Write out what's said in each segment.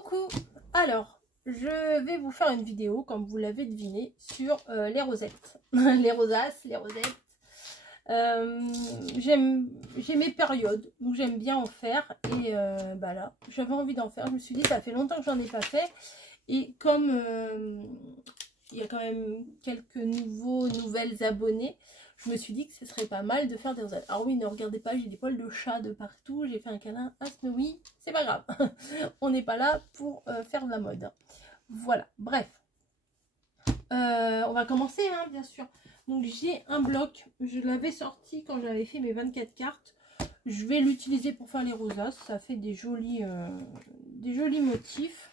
Coucou. Alors, je vais vous faire une vidéo, comme vous l'avez deviné, sur les rosettes. Les rosaces, les rosettes. J'ai mes périodes où j'aime bien en faire. Et bah là, j'avais envie d'en faire. Je me suis dit, ça fait longtemps que j'en ai pas fait. Et comme il y a quand même quelques nouvelles abonnés, je me suis dit que ce serait pas mal de faire des rosettes. Alors oui, ne regardez pas, j'ai des poils de chat de partout. J'ai fait un câlin à Snowy. C'est pas grave. On n'est pas là pour faire de la mode. Voilà, bref. On va commencer, hein, bien sûr. Donc j'ai un bloc. Je l'avais sorti quand j'avais fait mes 24 cartes. Je vais l'utiliser pour faire les rosaces. Ça fait des jolis motifs.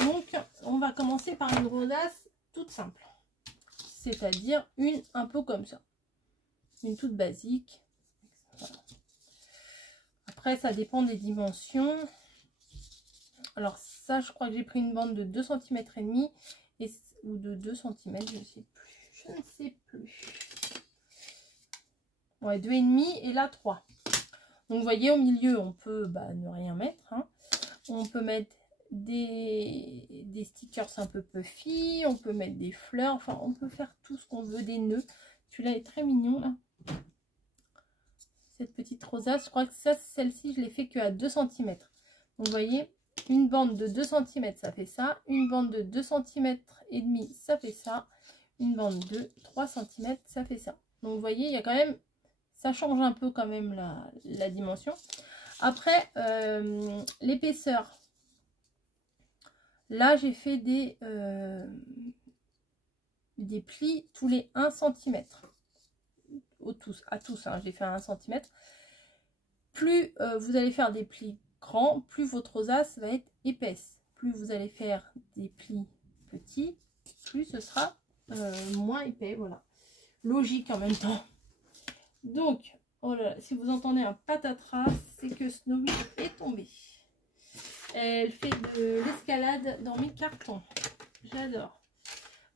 Donc on va commencer par une rosace toute simple. C'est-à-dire une un peu comme ça. Une toute basique. Voilà. Après, ça dépend des dimensions. Alors ça, je crois que j'ai pris une bande de 2 cm et demi ou de 2 cm, je ne sais plus. Je ne sais plus. Ouais, 2,5 et là 3. Donc vous voyez, au milieu, on peut ne rien mettre. Hein. On peut mettre des stickers un peu puffy, on peut mettre des fleurs, enfin on peut faire tout ce qu'on veut, des nœuds. Celui-là est très mignon là. Cette petite rosace, je crois que celle-ci, je l'ai fait que à 2 cm. Donc vous voyez, une bande de 2 cm, ça fait ça. Une bande de 2 cm et demi, ça fait ça. Une bande de 3 cm, ça fait ça. Donc vous voyez, il y a quand même, ça change un peu quand même la dimension. Après, l'épaisseur. Là, j'ai fait des plis tous les 1 cm. À tous, hein, j'ai fait 1 cm. Plus vous allez faire des plis grands, plus votre rosace va être épaisse. Plus vous allez faire des plis petits, plus ce sera moins épais. Voilà. Logique en même temps. Donc, oh là là, si vous entendez un patatras, c'est que Snowy est tombée. Elle fait de l'escalade dans mes cartons. J'adore.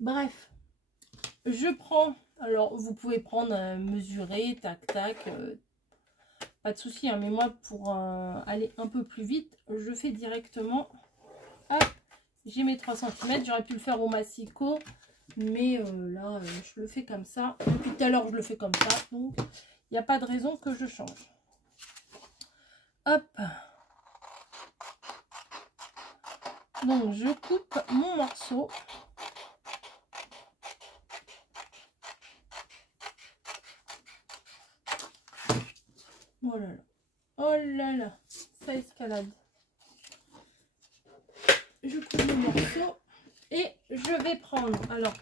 Bref, je prends, alors vous pouvez prendre mesurer, tac tac, pas de souci, hein, mais moi pour aller un peu plus vite, je fais directement, hop, j'ai mes 3 cm, j'aurais pu le faire au massicot, mais là je le fais comme ça. Depuis tout à l'heure je le fais comme ça, donc il n'y a pas de raison que je change. Hop. Donc je coupe mon morceau. Oh là là. Oh là là. Ça escalade. Je coupe mon morceau. Et je vais prendre. Alors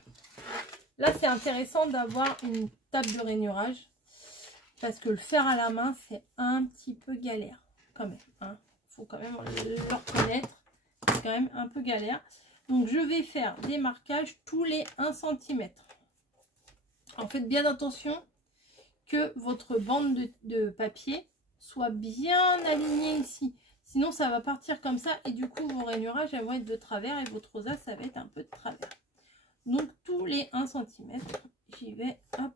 là c'est intéressant d'avoir une table de rainurage. Parce que le faire à la main c'est un petit peu galère. Quand même. Hein. Faut quand même le reconnaître. C'est quand même un peu galère. Donc je vais faire des marquages tous les 1 cm. En faites bien attention que votre bande de papier soit bien alignée ici. Sinon ça va partir comme ça et du coup vos rainurages vont être de travers et votre rosace ça va être un peu de travers. Donc tous les 1 cm, j'y vais, hop.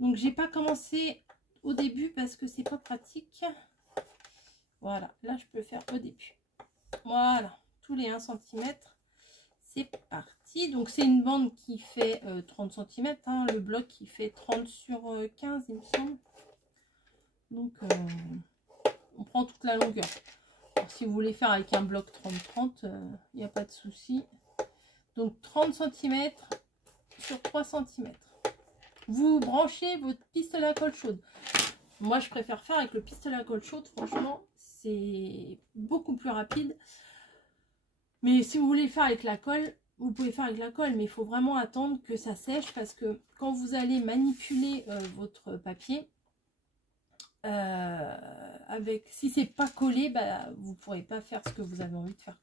Donc j'ai pas commencé au début parce que c'est pas pratique. Voilà, là je peux le faire au début. Voilà, tous les 1 cm, c'est parti. Donc c'est une bande qui fait 30 cm, hein, le bloc qui fait 30 sur 15 il me semble. Donc on prend toute la longueur. Alors, si vous voulez faire avec un bloc 30-30, il n'y a pas de souci. Donc 30 cm sur 3 cm. Vous branchez votre pistolet à colle chaude. Moi je préfère faire avec le pistolet à colle chaude, franchement c'est beaucoup plus rapide. Mais si vous voulez le faire avec la colle, vous pouvez faire avec la colle, mais il faut vraiment attendre que ça sèche parce que quand vous allez manipuler votre papier, si c'est pas collé, vous ne pourrez pas faire ce que vous avez envie de faire.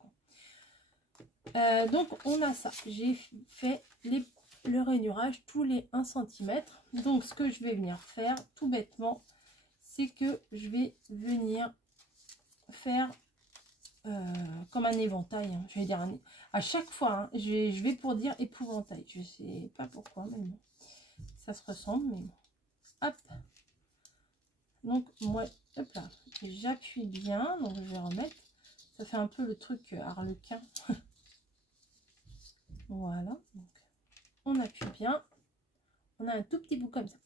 Donc on a ça. J'ai fait le rainurage tous les 1 cm. Donc ce que je vais venir faire tout bêtement, c'est que je vais venir faire comme un éventail, hein. Je vais dire à chaque fois, hein, je vais pour dire épouvantail. Je sais pas pourquoi, mais bon, ça se ressemble, mais bon. Hop. Donc moi, hop là, j'appuie bien, donc je vais remettre Ça fait un peu le truc arlequin. Voilà. Donc, on appuie bien. On a un tout petit bout comme ça.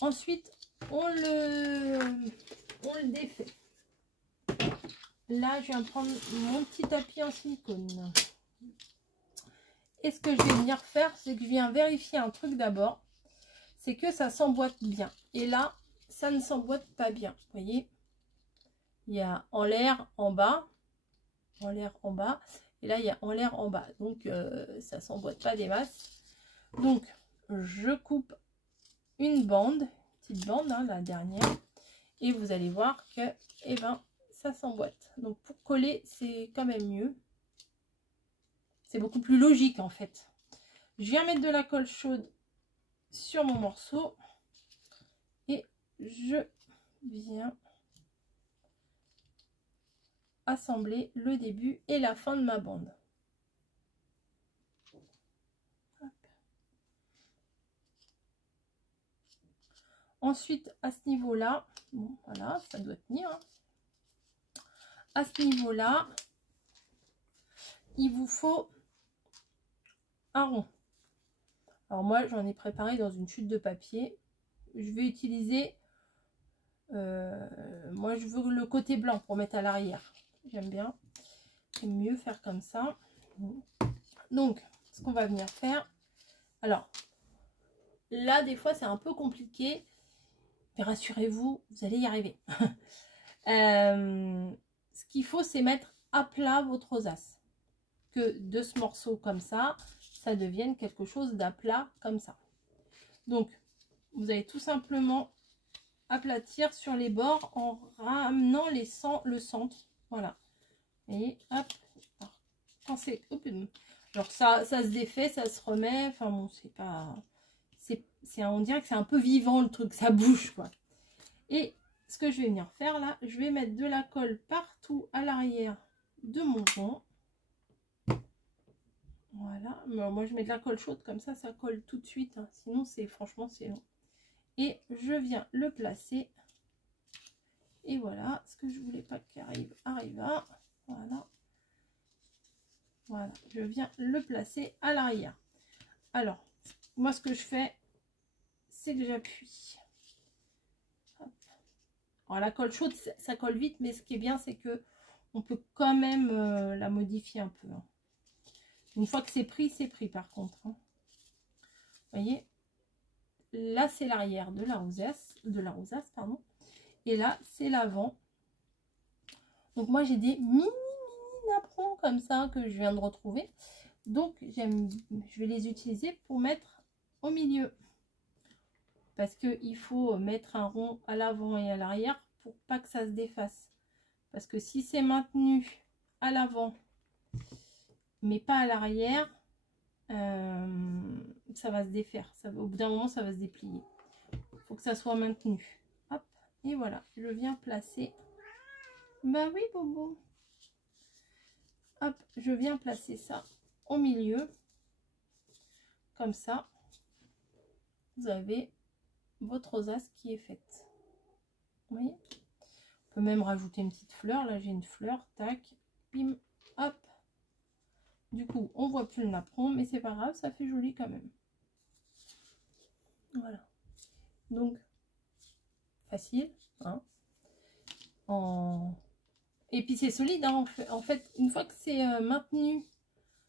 Ensuite, on le défait. Là, je viens prendre mon petit tapis en silicone. Et ce que je vais venir faire, c'est que je viens vérifier un truc d'abord. C'est que ça s'emboîte bien. Et là, ça ne s'emboîte pas bien. Vous voyez, il y a en l'air en bas. En l'air en bas. Et là, il y a en l'air en bas. Donc, ça s'emboîte pas des masses. Donc, je coupe une bande. Petite bande, hein, la dernière. Et vous allez voir que, eh ben, ça s'emboîte. Donc, pour coller, c'est quand même mieux. C'est beaucoup plus logique, en fait. Je viens mettre de la colle chaude sur mon morceau. Et je viens assembler le début et la fin de ma bande. Hop. Ensuite, à ce niveau-là, bon, voilà, ça doit tenir. Hein. À ce niveau-là, il vous faut un rond. Alors moi, j'en ai préparé dans une chute de papier. Je vais utiliser, moi je veux le côté blanc pour mettre à l'arrière. J'aime bien. J'aime mieux faire comme ça. Donc, ce qu'on va venir faire. Alors, là, des fois, c'est un peu compliqué. Mais rassurez-vous, vous allez y arriver. Ce qu'il faut, c'est mettre à plat votre rosace. Que de ce morceau comme ça devienne quelque chose d'à plat comme ça. Donc, vous allez tout simplement aplatir sur les bords en ramenant le centre. Voilà. Et hop. Alors, quand c'est... Alors ça se défait, ça se remet. Enfin bon, c'est pas... on dirait que c'est un peu vivant le truc, ça bouge quoi. Et ce que je vais venir faire là, je vais mettre de la colle partout à l'arrière de mon rond. Voilà, moi je mets de la colle chaude comme ça colle tout de suite, hein. Sinon franchement c'est long. Et je viens le placer. Et voilà, ce que je voulais pas qu'il arriva. Voilà. Voilà, je viens le placer à l'arrière. Alors, moi ce que je fais, c'est que j'appuie. Alors la colle chaude, ça colle vite, mais ce qui est bien, c'est que on peut quand même la modifier un peu. Hein. Une fois que c'est pris par contre. Hein. Vous voyez, là c'est l'arrière de la rosace, pardon. Et là c'est l'avant. Donc moi j'ai des mini napperons comme ça que je viens de retrouver. Donc je vais les utiliser pour mettre au milieu. Parce qu'il faut mettre un rond à l'avant et à l'arrière pour pas que ça se défasse. Parce que si c'est maintenu à l'avant mais pas à l'arrière, ça va se défaire. Au bout d'un moment, ça va se déplier. Il faut que ça soit maintenu. Hop, et voilà, je viens placer. Bah oui, Bobo. Hop, je viens placer ça au milieu. Comme ça, vous avez votre rosace qui est faite. Vous voyez? On peut même rajouter une petite fleur. Là, j'ai une fleur. Tac, bim, hop. Du coup, on voit plus le napperon, mais c'est pas grave, ça fait joli quand même. Voilà. Donc, facile. Hein. Et puis c'est solide. Hein, en fait, une fois que c'est maintenu,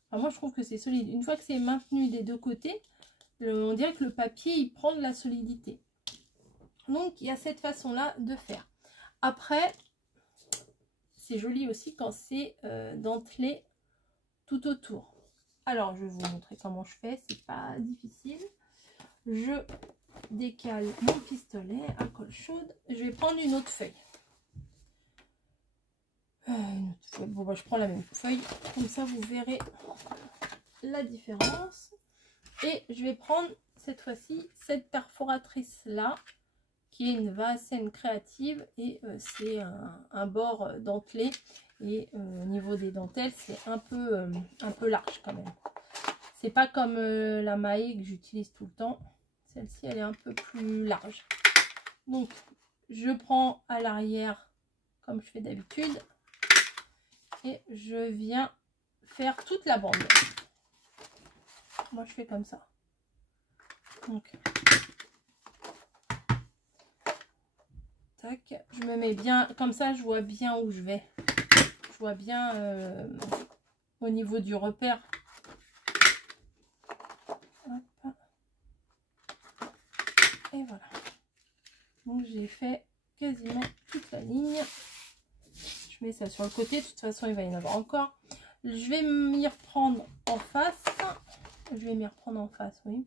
enfin, moi je trouve que c'est solide. Une fois que c'est maintenu des deux côtés, on dirait que le papier, il prend de la solidité. Donc, il y a cette façon-là de faire. Après, c'est joli aussi quand c'est dentelé tout autour. Alors, je vais vous montrer comment je fais. C'est pas difficile. Je décale mon pistolet à colle chaude. Je vais prendre une autre feuille. Bon, bah, je prends la même feuille. Comme ça, vous verrez la différence. Et je vais prendre cette fois-ci cette perforatrice-là, qui est une Vasen créative. Et c'est un bord dentelé. Et au niveau des dentelles, c'est un peu large quand même. C'est pas comme la Mahé que j'utilise tout le temps. Celle-ci, elle est un peu plus large. Donc, je prends à l'arrière, comme je fais d'habitude. et je viens faire toute la bande. Moi je fais comme ça. Donc tac, je me mets bien comme ça, je vois bien où je vais. Je vois bien au niveau du repère. Hop. Et voilà. Donc j'ai fait quasiment toute la ligne. Je mets ça sur le côté, de toute façon il va y en avoir encore. Je vais m'y reprendre en face. Je vais m'y reprendre en face, oui.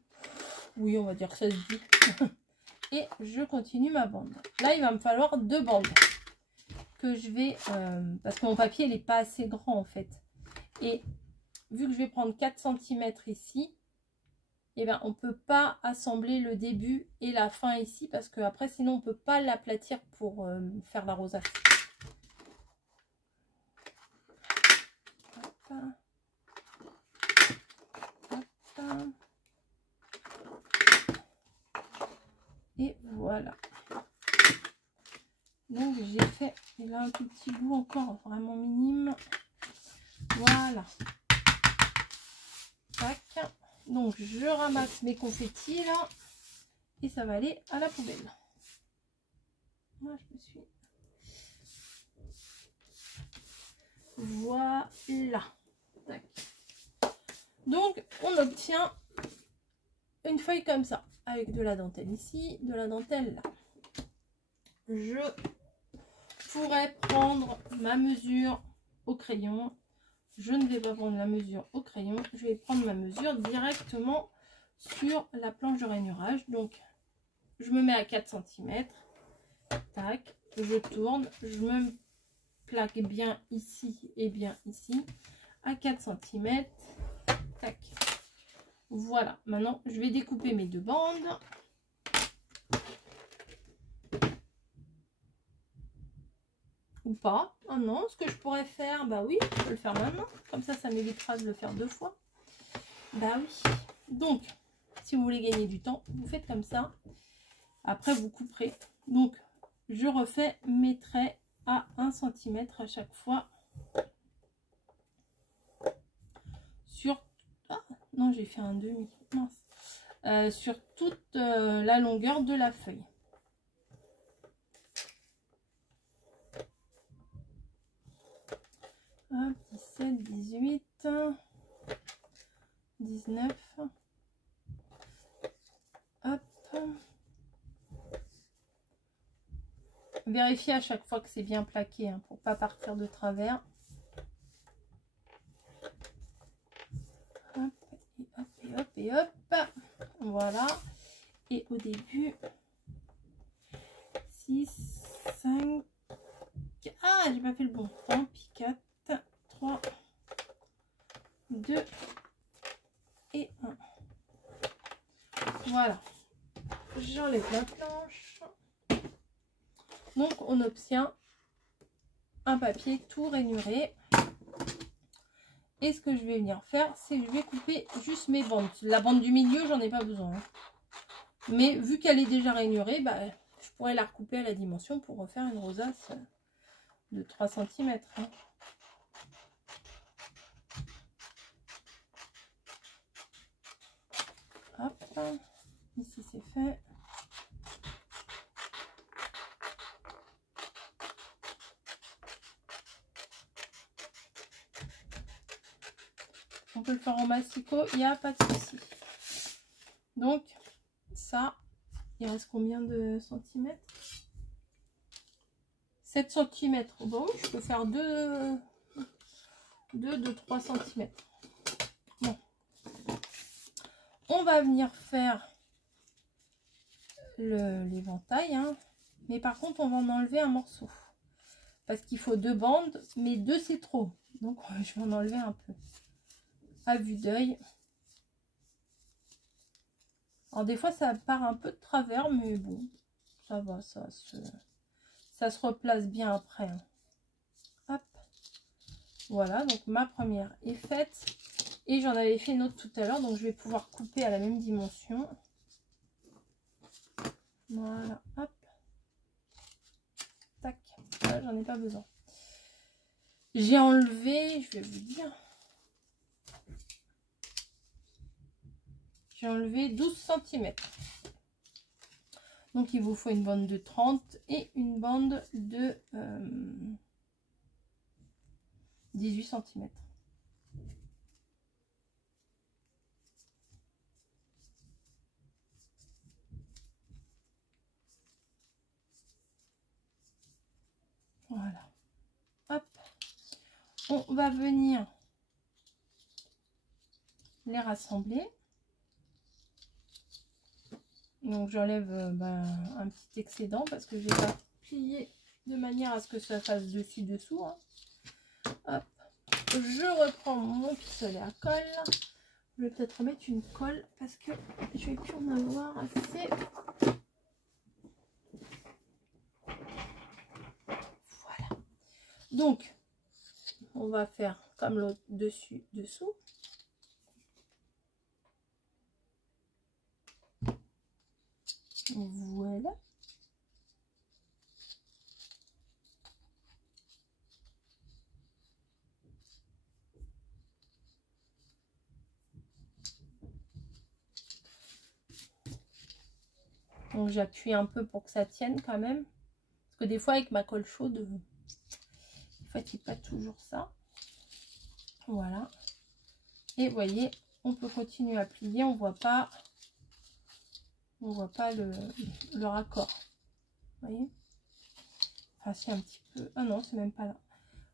Oui, on va dire que ça se dit. Et je continue ma bande. Là, il va me falloir 2 bandes. Que je vais... parce que mon papier, il n'est pas assez grand, en fait. Et vu que je vais prendre 4 cm ici, eh ben, on ne peut pas assembler le début et la fin ici. Parce que après, sinon, on ne peut pas l'aplatir pour faire la rosace. Hop. Hop. Et voilà. Donc j'ai fait, il a un tout petit bout encore vraiment minime. Voilà. Tac. Donc je ramasse mes confettis là. Et ça va aller à la poubelle. Moi je me suis... Voilà. Tac. Donc on obtient une feuille comme ça. Avec de la dentelle ici, de la dentelle là. Je pourrais prendre ma mesure au crayon. Je ne vais pas prendre la mesure au crayon. Je vais prendre ma mesure directement sur la planche de rainurage. Donc, je me mets à 4 cm. Tac. Je tourne. Je me plaque bien ici et bien ici. À 4 cm. Tac. Voilà. Maintenant, je vais découper mes 2 bandes. Ou pas. Ah non, ce que je pourrais faire, bah oui, je peux le faire maintenant. Comme ça m'évitera de le faire 2 fois. Bah oui. Donc, si vous voulez gagner du temps, vous faites comme ça. Après, vous couperez. Donc, je refais mes traits à 1 cm à chaque fois. Sur... Ah, non, j'ai fait un demi. Mince. Sur toute la longueur de la feuille. Hop, 17, 18, 19. Hop. Vérifiez à chaque fois que c'est bien plaqué hein, pour pas partir de travers. Hop, et hop, et hop, et hop. Voilà. Et au début, 6, 5. Ah, j'ai pas fait le bon. Tant pis, 4, 3, 2 et 1. Voilà. J'enlève la planche. Donc, on obtient un papier tout rainuré. Et ce que je vais venir faire, c'est que je vais couper juste mes bandes. La bande du milieu, j'en ai pas besoin. Hein. Mais vu qu'elle est déjà rainurée, bah, je pourrais la recouper à la dimension pour refaire une rosace de 3 cm. Hein. Hop, ici c'est fait. On peut le faire en massicot, il n'y a pas de souci. Donc, ça, il reste combien de centimètres? 7 cm. Bon, je peux faire 2 de 3 cm. Bon. On va venir faire l'éventail. Hein. Mais par contre, on va en enlever un morceau. Parce qu'il faut 2 bandes, mais 2 c'est trop. Donc, je vais en enlever un peu. À vue d'œil. Alors des fois ça part un peu de travers, mais bon, ça va, ça se replace bien après. Hein. Hop. Voilà, donc ma première est faite. Et j'en avais fait une autre tout à l'heure, donc je vais pouvoir couper à la même dimension. Voilà, hop. Tac. Là, j'en ai pas besoin. J'ai enlevé, je vais vous dire, j'ai enlevé 12 cm. Donc il vous faut une bande de 30 et une bande de 18 cm. Voilà. Hop. On va venir les rassembler. Donc j'enlève un petit excédent parce que je vais pas plier de manière à ce que ça fasse dessus-dessous. Hein. Hop. Je reprends mon pistolet à colle. Je vais peut-être remettre une colle parce que je vais plus en avoir assez. Voilà. Donc, on va faire comme l'autre dessus-dessous. Voilà. Donc j'appuie un peu pour que ça tienne quand même. Parce que des fois avec ma colle chaude, en fait il n'est pas toujours ça. Voilà. Et vous voyez, on peut continuer à plier, on voit pas le raccord. Vous voyez? Enfin si un petit peu. Ah non, c'est même pas là.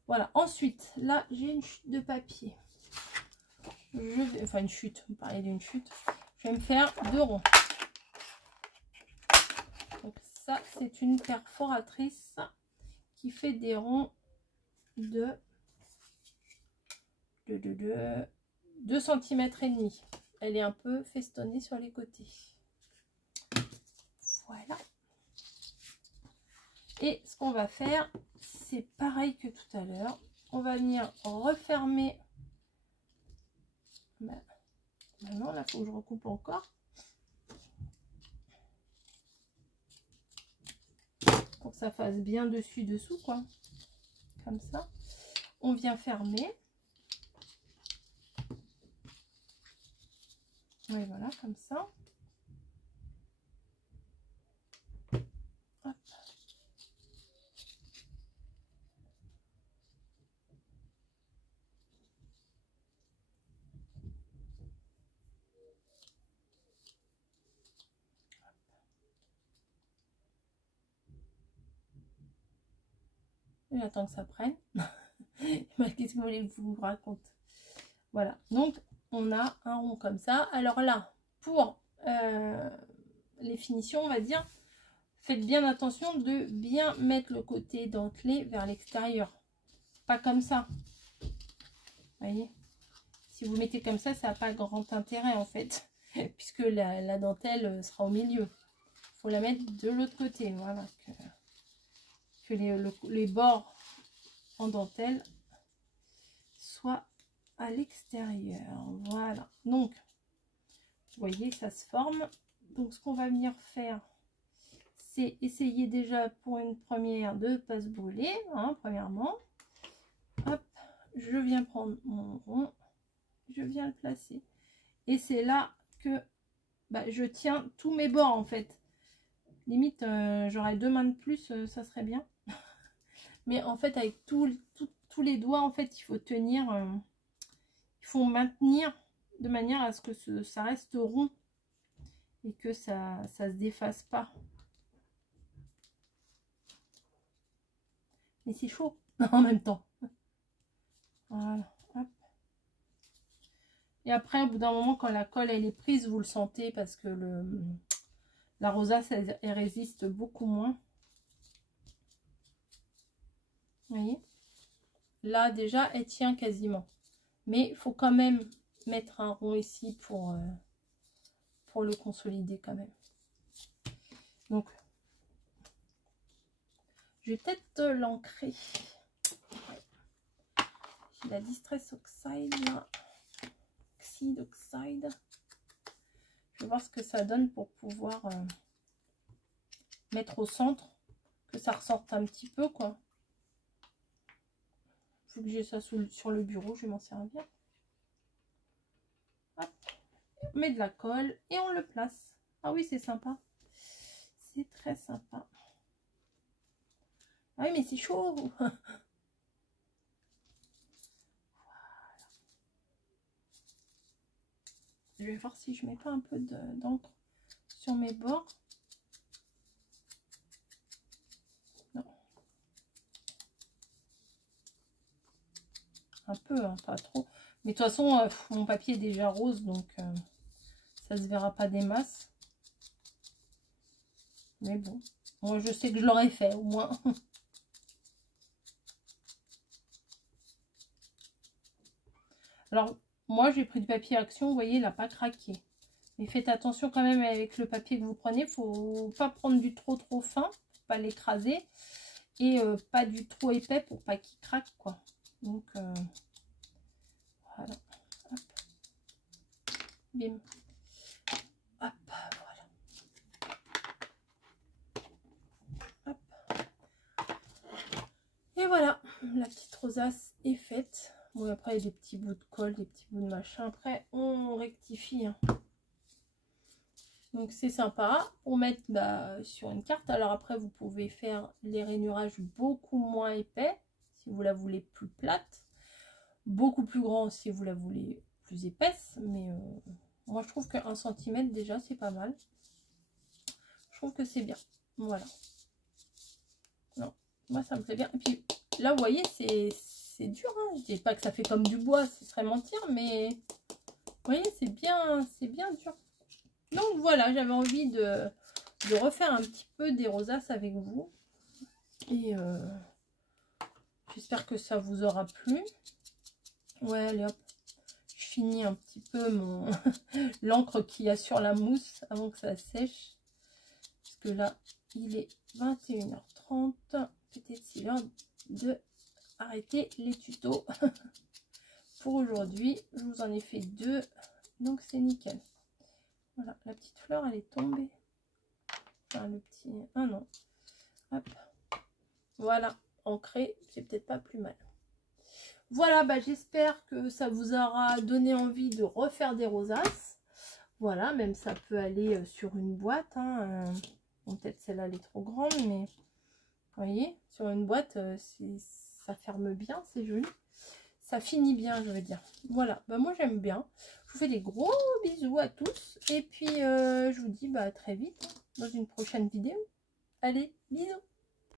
Voilà. Ensuite, là j'ai une chute de papier. Enfin une chute, on parlait d'une chute. Je vais me faire 2 ronds. Donc ça, c'est une perforatrice qui fait des ronds de 2 cm et demi. Elle est un peu festonnée sur les côtés. Voilà. Et ce qu'on va faire, c'est pareil que tout à l'heure. On va venir refermer. Maintenant, là, il faut que je recoupe encore. Pour que ça fasse bien dessus-dessous, quoi. Comme ça. On vient fermer. Oui, voilà, comme ça. Hop. Et j'attends que ça prenne. Qu'est-ce que vous voulez que je vous raconte? Voilà, donc on a un rond comme ça. Alors là, pour les finitions, on va dire, faites bien attention de bien mettre le côté dentelé vers l'extérieur. Pas comme ça. Vous voyez? Si vous mettez comme ça n'a pas grand intérêt en fait. Puisque la dentelle sera au milieu. Il faut la mettre de l'autre côté. Voilà. Que les bords en dentelle soient à l'extérieur. Voilà. Donc, vous voyez, ça se forme. Donc, ce qu'on va venir faire, c'est essayer déjà pour une première de ne pas se brûler, hein, premièrement. Hop, je viens prendre mon rond, je viens le placer. Et c'est là que je tiens tous mes bords en fait. Limite, j'aurais 2 mains de plus, ça serait bien. Mais en fait, avec tous les doigts, en fait, il faut tenir, il faut maintenir de manière à ce que ça reste rond et que ça se défasse pas. Mais c'est chaud en même temps. Voilà. Hop. Et après, au bout d'un moment, quand la colle elle est prise, vous le sentez parce que la rosace elle résiste beaucoup moins. Vous voyez? Là déjà, elle tient quasiment. Mais il faut quand même mettre un rond ici pour le consolider quand même. Donc, je vais peut-être l'ancrer. J'ai la Distress Oxide là. Oxide. Je vais voir ce que ça donne pour pouvoir mettre au centre. Que ça ressorte un petit peu quoi. vu que j'ai ça sur le bureau, je vais m'en servir. Hop. On met de la colle et on le place. Ah oui, c'est sympa. C'est très sympa. Ah oui, mais c'est chaud. Voilà. Je vais voir si je mets pas un peu d'encre sur mes bords. Non. Un peu, hein, pas trop. Mais de toute façon, mon papier est déjà rose, donc ça se verra pas des masses. Mais bon, moi je sais que je l'aurais fait au moins. Alors, moi j'ai pris du papier Action, vous voyez, il n'a pas craqué. Mais faites attention quand même avec le papier que vous prenez. Il ne faut pas prendre du trop fin, pour pas l'écraser. Et pas du trop épais pour pas qu'il craque, quoi. Donc, voilà. Hop. Bim. Hop, voilà. Hop. Et voilà, la petite rosace est faite. Bon, après, il y a des petits bouts de colle, des petits bouts de machin. Après, on rectifie, hein. Donc c'est sympa pour mettre sur une carte. Alors après vous pouvez faire les rainurages beaucoup moins épais si vous la voulez plus plate, beaucoup plus grand si vous la voulez plus épaisse, mais moi je trouve que 1 cm déjà c'est pas mal. Je trouve que c'est bien. Voilà. Non, moi ça me plaît bien. Et puis là vous voyez c'est dur, hein. Je dis pas que ça fait comme du bois, ce serait mentir, mais vous voyez c'est bien dur. Donc voilà, j'avais envie de refaire un petit peu des rosaces avec vous. Et j'espère que ça vous aura plu. Ouais, allez hop. Je finis un petit peu l'encre qu'il y a sur la mousse avant que ça sèche. Parce que là, il est 21h30. Peut-être c'est l'heure de arrêter les tutos. Pour aujourd'hui, je vous en ai fait 2. Donc c'est nickel. Voilà, la petite fleur, elle est tombée. Enfin, le petit... Ah non. Hop. Voilà, ancré, c'est peut-être pas plus mal. Voilà, j'espère que ça vous aura donné envie de refaire des rosaces. Voilà, même ça peut aller sur une boîte. Hein. Bon, peut-être celle-là, elle est trop grande, mais vous voyez, sur une boîte, ça ferme bien, c'est joli. Ça finit bien, je veux dire. Voilà, moi j'aime bien. Je vous fais des gros bisous à tous. Et puis, je vous dis à très vite dans une prochaine vidéo. Allez, bisous!